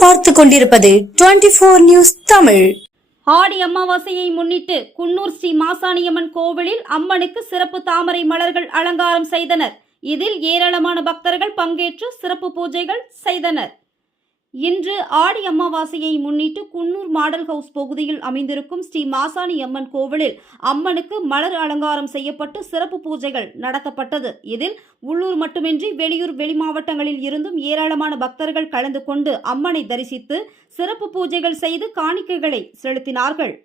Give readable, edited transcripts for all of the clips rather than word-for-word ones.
நீங்கள் பார்த்து கொண்டிருப்பது 24 நியூஸ் தமிழ். ஆடி அமாவாசையை முன்னிட்டு குன்னூர் ஸ்ரீ மாசாணியம்மன் கோவிலில் அம்மனுக்கு சிறப்பு தாமரை மலர்கள் அலங்காரம் செய்தனர். இதில் ஏராளமான பக்தர்கள் பங்கேற்று சிறப்பு பூஜைகள் செய்தனர். இன்று ஆடி அமாவாசையை முன்னிட்டு குன்னூர் மாடல் ஹவுஸ் பகுதியில் அமைந்திருக்கும் ஸ்ரீ மாசாணி அம்மன் கோவிலில் அம்மனுக்கு மலர் அலங்காரம் செய்யப்பட்டு சிறப்பு பூஜைகள் நடத்தப்பட்டது. இதில் உள்ளூர் மட்டுமின்றி வெளியூர் வெளிமாவட்டங்களில் இருந்தும் ஏராளமான பக்தர்கள் கலந்து கொண்டு அம்மனை தரிசித்து சிறப்பு பூஜைகள் செய்து காணிக்கைகளை செலுத்தினார்கள்.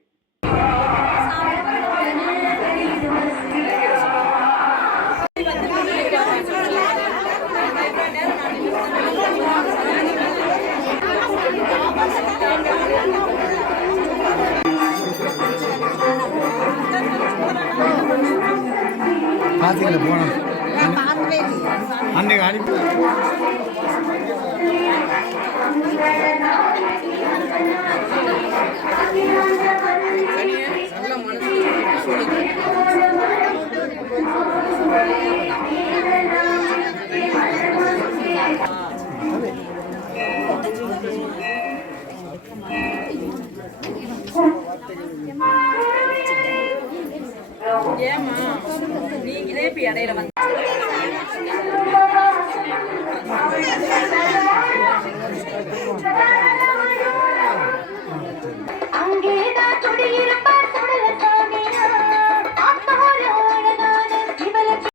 பாத்தீங்களா போனோம் அன்னைக்கு அனுப்பி ஏமா நீங்களே இப்ப இடையில வந்து